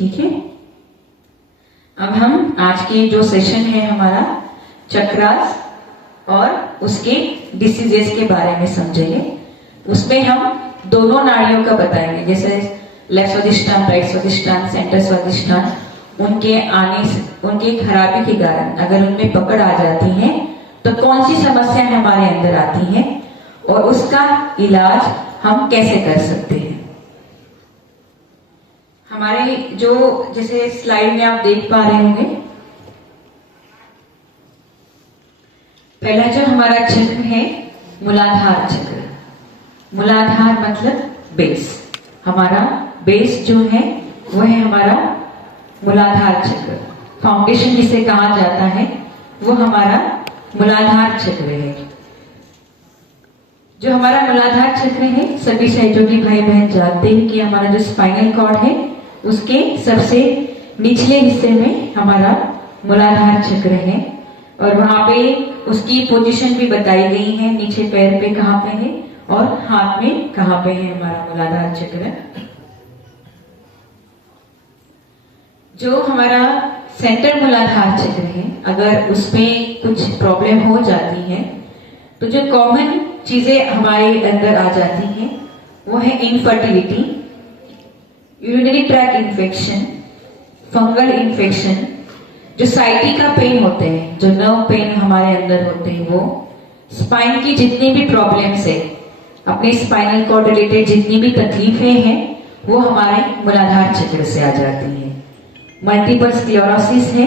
ठीक है। अब हम आज के जो सेशन है हमारा चक्रास और उसके डिसीजेस के बारे में समझेंगे। उसमें हम दोनों नाड़ियों का बताएंगे, जैसे left Swadhisthana, right Swadhisthana, centre Swadhisthana. उनके खराबी के कारण अगर उनमें पकड़ आ जाती है तो कौन सी समस्या हमारे अंदर आती है और उसका इलाज हम कैसे कर सकते हैं। हमारे जो जैसे स्लाइड में आप देख पा रहे होंगे, पहला जो हमारा चक्र है मूलाधार चक्र। मूलाधार मतलब बेस। हमारा बेस जो है वो है हमारा मूलाधार चक्र। फाउंडेशन जिसे कहा जाता है वो हमारा मूलाधार चक्र है। जो हमारा मूलाधार चक्र है, सभी सहयोगी भाई बहन जानते हैं कि हमारा जो स्पाइनल कॉर्ड है उसके सबसे निचले हिस्से में हमारा मूलाधार चक्र है और वहां पे उसकी पोजीशन भी बताई गई है, नीचे पैर पे कहाँ पे है और हाथ में कहाँ पे है हमारा मूलाधार चक्र। जो हमारा सेंटर मूलाधार चक्र है, अगर उसमें कुछ प्रॉब्लम हो जाती है तो जो कॉमन चीजें हमारे अंदर आ जाती हैं वो है infertility, urinary track infection, fungal infection, जो साइटिका पेन होते हैं, जो नर्व पेन हमारे अंदर होते हैं, वो स्पाइन की जितनी भी प्रॉब्लम्स है, अपने स्पाइनल कॉर्ड रिलेटेड जितनी भी तकलीफें हैं वो हमारे मूलाधार चक्र से आ जाती हैं। मल्टीपल स्क्लेरोसिस है,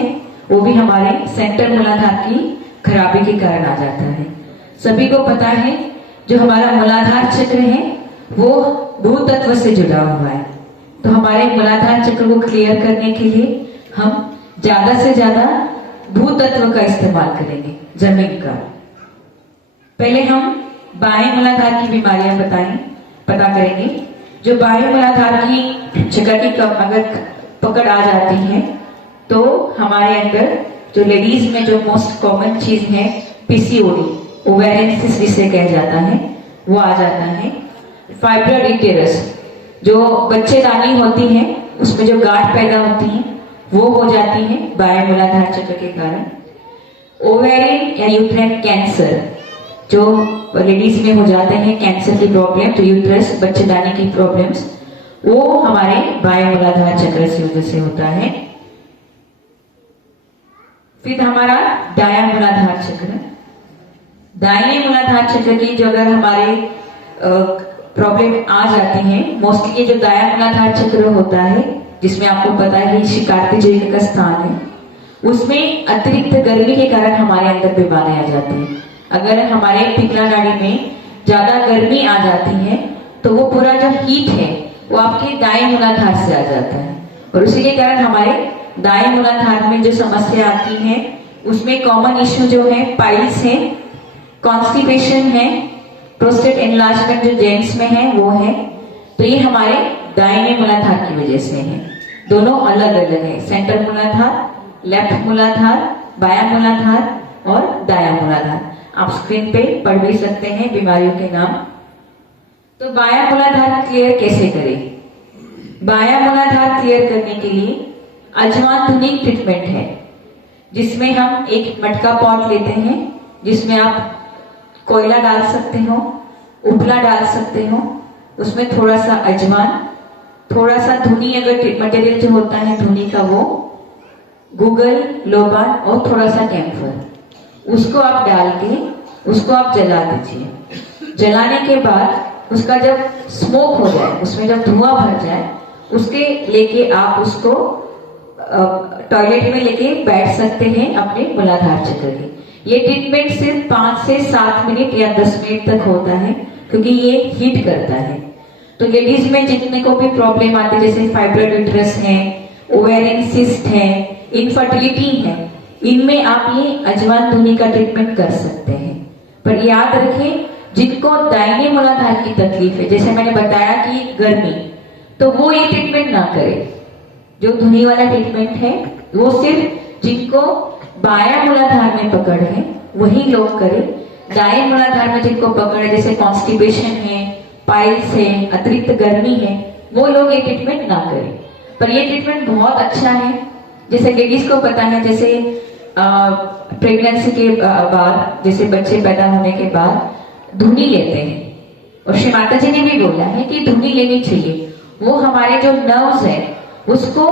वो भी हमारे सेंटर मूलाधार की खराबी के कारण आ जाता है। सभी को पता है जो हमारा मूलाधार चक्र है वो भू तत्व से जुड़ा हुआ है, तो हमारे मूलाधार चक्र को क्लियर करने के लिए हम ज्यादा से ज्यादा भू तत्व का इस्तेमाल करेंगे, जमीन का। पहले हम बाएं मूलाधार की बीमारियां पता करेंगे। जो बाएं मूलाधार की जगह की अगर पकड़ आ जाती है तो हमारे अंदर जो लेडीज में जो मोस्ट कॉमन चीज है पीसीओडी, ओवेरियन सिस्ट जिसे कहा जाता है, वो आ जाता है। फाइब्रॉइड यूटेरस, जो बच्चेदानी होती है उसमें जो गांठ पैदा होती है वो हो जाती है बाएं मूलाधार चक्र के कारण। ओवेरियन या यूट्राइन कैंसर, जो लेडीज में हो जाते हैं कैंसर की प्रॉब्लम, तो यूट्रस बच्चेदानी की प्रॉब्लम्स, वो हमारे बाएं मूलाधार चक्र से वजह से होता है। फिर हमारा दायां मूलाधार चक्र। दाहिने मूलाधार चक्र की जो अगर हमारे प्रॉब्लम आ जाती है, मोस्टली ये जो दायां मूलाधार चक्र होता है जिसमें आपको पता है कि शिकारती जीव का स्थान है, उसमें अतिरिक्त गर्मी के कारण हमारे अंदर बीमारी आ जाती है। अगर हमारे पिंगला नाड़ी में ज्यादा गर्मी आ जाती है तो वो पूरा जो हीट है वो आपके दाएं मूलाधार से आ जाता है और उसी के कारण हमारे दाएं मूलाधार में जो समस्या आती है उसमें कॉमन इश्यू जो है पाइल्स है, कॉन्स्टिपेशन है, प्रोस्टेट एनलार्जमेंट जो जेंट्स में है वो है। तो ये हमारे दाहिने मूलाधार की वजह से है। दोनों अलग अलग है, सेंटर मूलाधार, लेफ्ट मूलाधार, बायां मूलाधार और दायां मूलाधार। आप स्क्रीन पे पढ़ भी सकते हैं बीमारियों के नाम। तो बायां मूलाधार क्लियर कैसे करें? बायां मूलाधार क्लियर करने के लिए अजवान धुनी ट्रीटमेंट है, जिसमें हम एक मटका पॉट लेते हैं जिसमें आप कोयला डाल सकते हो, उपला डाल सकते हो, उसमें थोड़ा सा अजवान, थोड़ा सा धुनी, अगर मटेरियल जो होता है धुनी का वो गूगल, लोबान और थोड़ा सा कैम्फर, उसको आप डाल के उसको आप जला दीजिए। जलाने के बाद उसका जब स्मोक हो जाए, उसमें जब धुआं भर जाए, उसके लेके आप उसको टॉयलेट में लेके बैठ सकते हैं अपने मूलाधार चक्र के। ये ट्रीटमेंट सिर्फ 5 से 7 मिनट या 10 मिनट तक होता है क्योंकि ये हीट करता है। तो लेडीज में जितने को भी प्रॉब्लम आती है, जैसे फाइब्रॉइड यूट्रस है, ओवेरियन सिस्ट है, इनफर्टिलिटी है, इनमें आप ये अजवान धुनी का ट्रीटमेंट कर सकते हैं। पर याद रखें, जिनको दाहिने मूलाधार की तकलीफ है, जैसे मैंने बताया कि गर्मी, तो वो ये ट्रीटमेंट ना करे। जो धुनी वाला ट्रीटमेंट है वो सिर्फ जिनको बायां मूलाधार में पकड़ है वही लोग करें। दाएं मूलाधार में जिनको पकड़ है, जैसे कॉन्स्टिपेशन है, पाइल्स है, अतिरिक्त गर्मी है, वो लोग ये ट्रीटमेंट ना करें। पर ये ट्रीटमेंट बहुत अच्छा है। जैसे लेडीज को पता है, जैसे प्रेगनेंसी के बाद, जैसे बच्चे पैदा होने के बाद धुनी लेते हैं, और श्री माता जी ने भी बोला है कि धुनी लेनी चाहिए। वो हमारे जो नर्व्स है उसको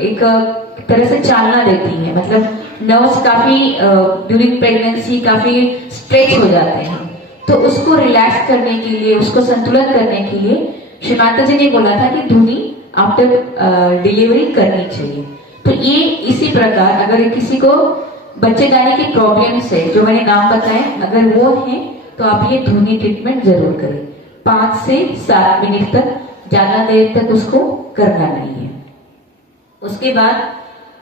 एक तरह से चालना देती है, मतलब नर्व्स काफी ड्यूरिंग प्रेगनेंसी काफी स्ट्रेच हो जाते हैं, तो उसको रिलैक्स करने के लिए, उसको संतुलित करने के लिए श्री माता जी ने बोला था कि धुनी आफ्टर डिलीवरी करनी चाहिए। तो ये इसी प्रकार अगर किसी को बच्चेदानी की प्रॉब्लम्स है, जो मैंने नाम बताए, अगर वो है तो आप ये धुनी ट्रीटमेंट जरूर करें। 5 से 7 मिनट तक, ज्यादा देर तक उसको करना नहीं है। उसके बाद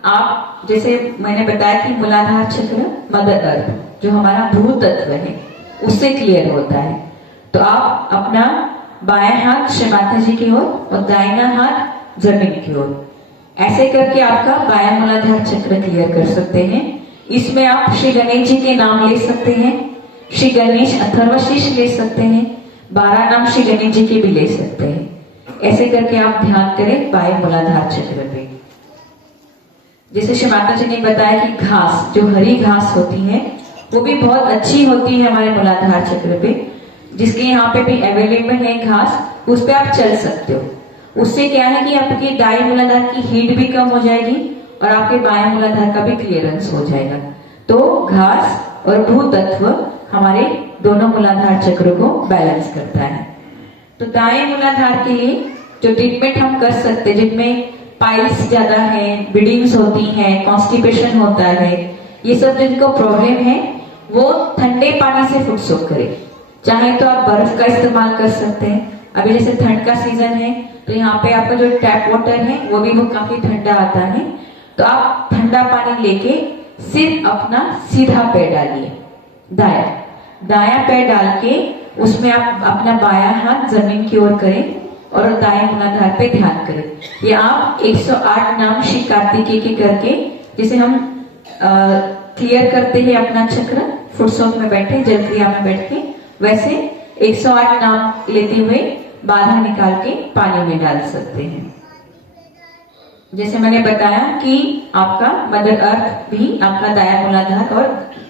आप, जैसे मैंने बताया कि मूलाधार चक्र, मदर अर्थ, जो हमारा भू तत्व है, उससे क्लियर होता है। तो आप अपना बाएं हाथ श्री माता जी की ओर और दाहिना हाथ जमीन की ओर, ऐसे करके आपका बायां मूलाधार चक्र क्लियर कर सकते हैं। इसमें आप श्री गणेश जी के नाम ले सकते हैं, श्री गणेश अथर्वशीष ले सकते हैं, 12 नाम श्री गणेश जी के भी ले सकते हैं। ऐसे करके आप ध्यान करें बाएं मूलाधार चक्र पे। जैसे श्री माता जी ने बताया कि घास, जो हरी घास होती है, वो भी बहुत अच्छी होती है हमारे मूलाधार चक्र पे। जिसके यहाँ पे भी अवेलेबल है घास, उस पे आप चल सकते हो। उससे क्या है कि आपकी दाएं मूलाधार की हीट भी कम हो जाएगी और आपके बाएं मूलाधार का भी क्लियरेंस हो जाएगा। तो घास और भू तत्व हमारे दोनों मूलाधार चक्र को बैलेंस करता है। तो दाएं मूलाधार के लिए जो ट्रीटमेंट हम कर सकते हैं, जिनमें पाइल्स ज्यादा है, ब्लीडिंग्स होती हैं, कॉन्स्टिपेशन होता है, ये सब जिनको प्रॉब्लम है, वो ठंडे पानी से फुट सोक करें। चाहे तो आप बर्फ का इस्तेमाल कर सकते हैं। अभी जैसे ठंड का सीजन है, तो यहाँ पे आपका जो टैप वाटर है वो भी वो काफी ठंडा आता है। तो आप ठंडा पानी लेके सिर्फ अपना सीधा पैर डालिए, दाया पैर डाल के उसमें आप अपना बायां हाथ जमीन की ओर करें और दाएं मूलाधार पे ध्यान करें। ये आप 108 नाम श्री कार्तिकेय के करके, जैसे हम क्लियर करते हैं अपना चक्र फुटसोक में बैठे, जल क्रिया में बैठ के, वैसे 108 नाम लेते हुए बाधा निकाल के पानी में डाल सकते हैं। जैसे मैंने बताया कि आपका मदर अर्थ भी आपका दाया मूलाधार, और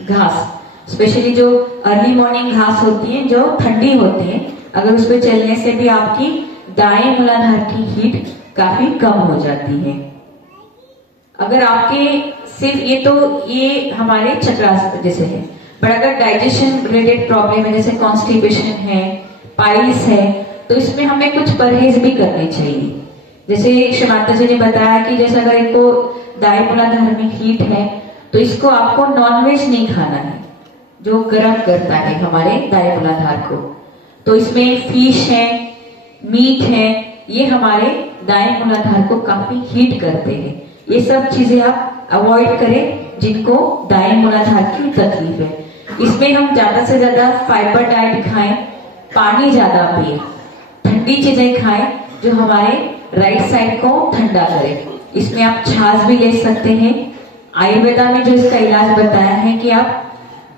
घास, स्पेशली जो अर्ली मॉर्निंग घास होती है जो ठंडी होती है, अगर उस पर चलने से भी आपकी दाएं मूलाधार की हीट काफी कम हो जाती है। अगर आपके सिर्फ ये हमारे चक्रासन जैसे है, पर अगर डाइजेशन रिलेटेड प्रॉब्लम है, जैसे कॉन्स्टिपेशन है, पाइल्स है, तो इसमें हमें कुछ परहेज भी करने चाहिए। जैसे श्री माता जी ने बताया कि जैसे अगर इनको दाएं मूलाधार में हीट है, तो इसको आपको नॉनवेज नहीं खाना है, जो गर्म करता है हमारे दाएं मूलाधार को। तो इसमें फिश है, मीट है, ये हमारे दाएं मूलाधार को काफी हीट करते हैं। ये सब चीजें आप अवॉइड करें जिनको दाएं मूलाधार की तकलीफ है। इसमें हम ज्यादा से ज्यादा फाइबर डाइट खाएं, पानी ज्यादा पिए, ठंडी चीजें खाएं जो हमारे राइट साइड को ठंडा करे। इसमें आप छाछ भी ले सकते हैं। आयुर्वेदा में जो इसका इलाज बताया है कि आप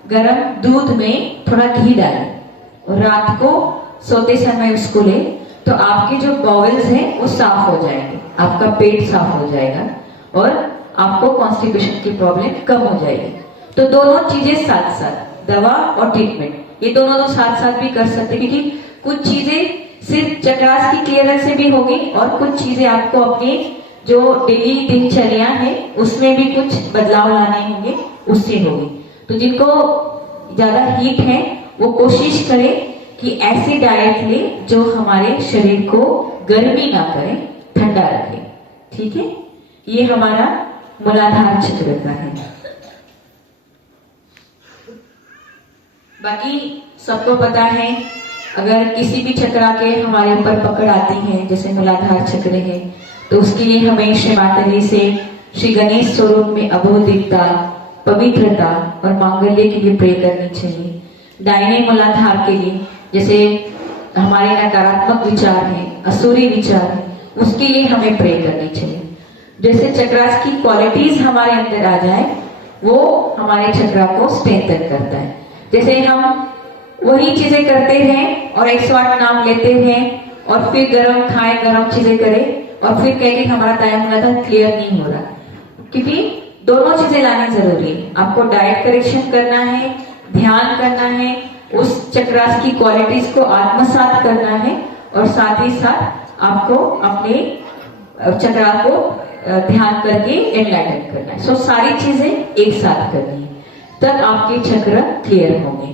गर्म दूध में थोड़ा घी डालें और रात को सोते समय उसको ले, तो आपके जो बॉवल्स हैं वो साफ हो जाएंगे, आपका पेट साफ हो जाएगा और आपको कॉन्स्टिपेशन की प्रॉब्लम कम हो जाएगी। तो दोनों चीजें साथ साथ, दवा और ट्रीटमेंट, ये दोनों तो साथ साथ भी कर सकते, क्योंकि कुछ चीजें सिर्फ चक्रास की क्लियरेंस से भी होगी और कुछ चीजें आपको अपने जो डेली दिनचर्या है उसमें भी कुछ बदलाव लाने होंगे, उससे होगी। तो जिनको ज्यादा हीट है वो कोशिश करें कि ऐसी डाइट ले जो हमारे शरीर को गर्मी ना करे, ठंडा रखे। ठीक है, ये हमारा मूलाधार चक्र का है। बाकी सबको पता है, अगर किसी भी चक्रा के हमारे ऊपर पकड़ आती है, जैसे मूलाधार चक्र है, तो उसके लिए हमें श्री माता जी से श्री गणेश स्वरूप में अबोधिकता, पवित्रता और मांगल्य के लिए प्रे करनी चाहिए। दाहिने मूलाधार के लिए जैसे हमारे नकारात्मक विचार है, असुरी विचार है, उसके लिए हमें प्रे करनी चाहिए। जैसे चक्रास की क्वालिटीज हमारे अंदर आ जाए, वो हमारे चक्रा को स्ट्रेंथन करता है। जैसे हम वही चीजें करते हैं और 108 नाम लेते हैं और फिर गरम खाएं, गरम चीजें करें और फिर कहेंगे कि हमारा दाया मूलाधार क्लियर नहीं हो रहा, क्योंकि दोनों चीजें लानी जरूरी है। आपको डाइट करेक्शन करना है, ध्यान करना है, उस चक्रास की क्वालिटीज को आत्मसात करना है, और साथ ही साथ आपको अपने चक्रा को ध्यान करके एनलाइटन करना है। सो सारी चीजें एक साथ करनी है, तब आपके चक्र क्लियर होंगे।